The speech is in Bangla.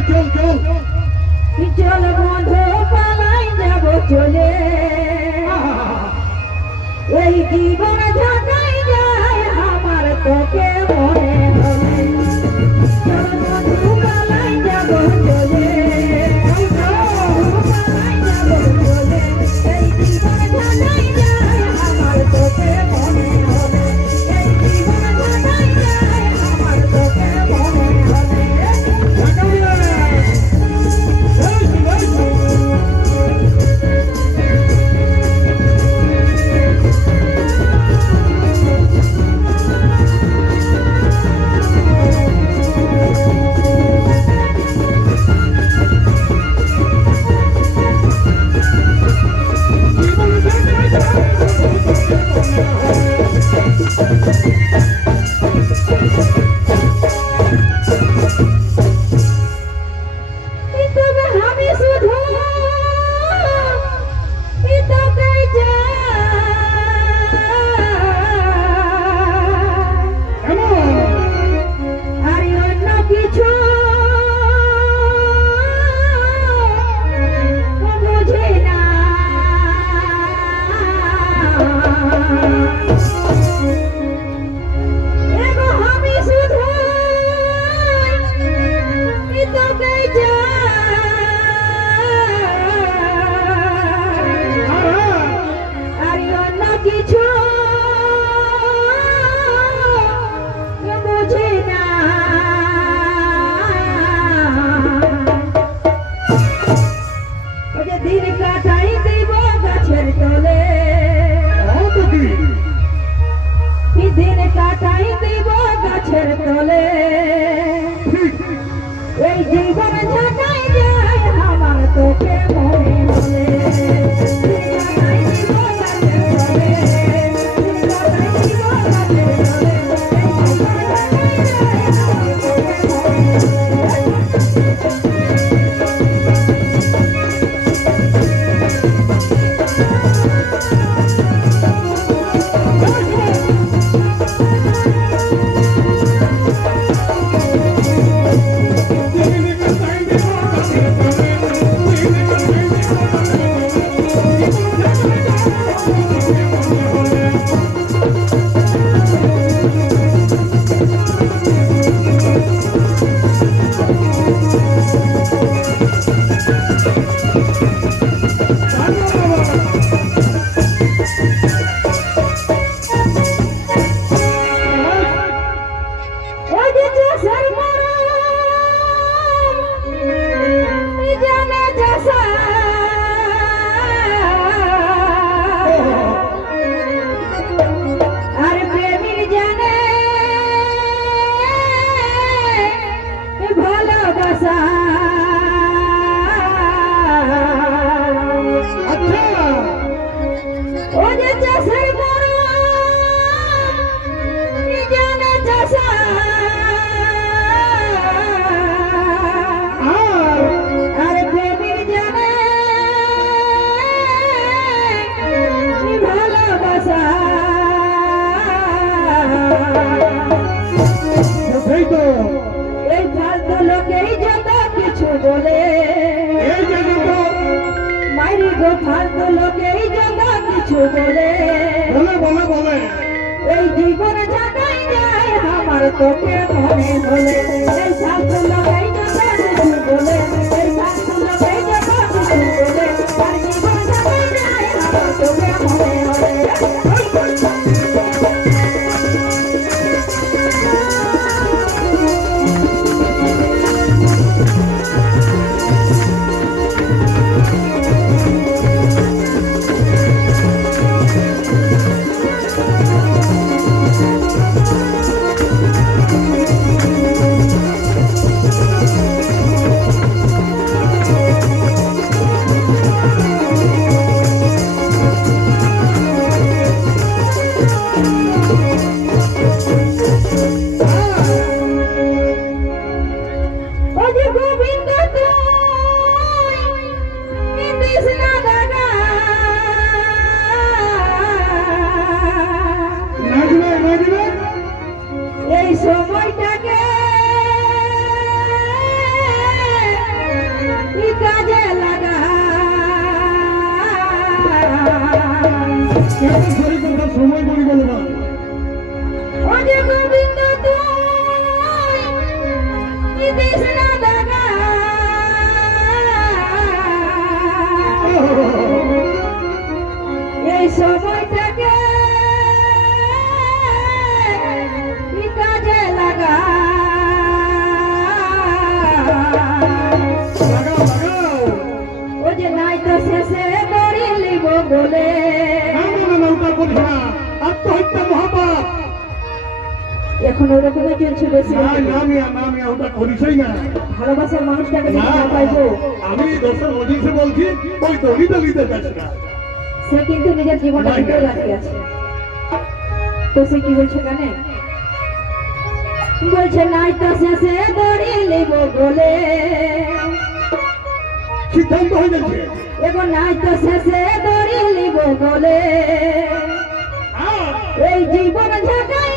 চল চল চল বন্ধু পালাই যাব চলে এই জীবন ঝাঁকাই যায় আমার তোকে মনে হলে চল বন্ধু পালাই যাব চলে পালাই যাব চলে এই জীবন ঝাঁকাই যায় আমার তোকে মনে হলে এই জীবন ঝাঁকাই যায় আমার তোকে মনে হলে এই জীবন ঝাঁকাই যায় আমার তোকে মনে হলে এই ফালতু লোকেই যত কিছু বলে মাইরি গো ফালতু লোকেই যত কিছু বলে বলে এই জীবন ঝাঁকাই যায় আমার তোকে মনে হলে এই ফালতু লোকেই যত কিছু বলে এই ফালতু লোকেই যত কিছু বলে আর জীবন ঝাঁকাই যায় আমার তোকে মনে হলে কেন ধরে কথা সময় বলি বলো না ও যে গোবিন্দ তুই দিস না দাগা এই সময়টাকে কি কাজে লাগা লাগাও লাগাও ও যে নাই তো শেষে দড়ি লিব বলে না না না না ওটা করিস না আত্মহত্যা মহাপাপ এখন ওরকমই চলছে বেশি না না মিয়া ওটা করিসই না ভালোবাসার মানুষটাকে না যদি না পাইবো আমি দর্শক অজিছে বলছি ওই দড়িটা নিতে চাস না সে কিন্তু নিজের জীবনটা দিতে রাজি আছে তো সে কি বলছে কানে বলছে নাই তো শেষে দড়ি লিব বলে সিদ্ধান্ত হয়ে যাচ্ছে এবং নাই তো শেষে দড়ি লিব বলে হ্যাঁ এই জীবন ঝাঁকাই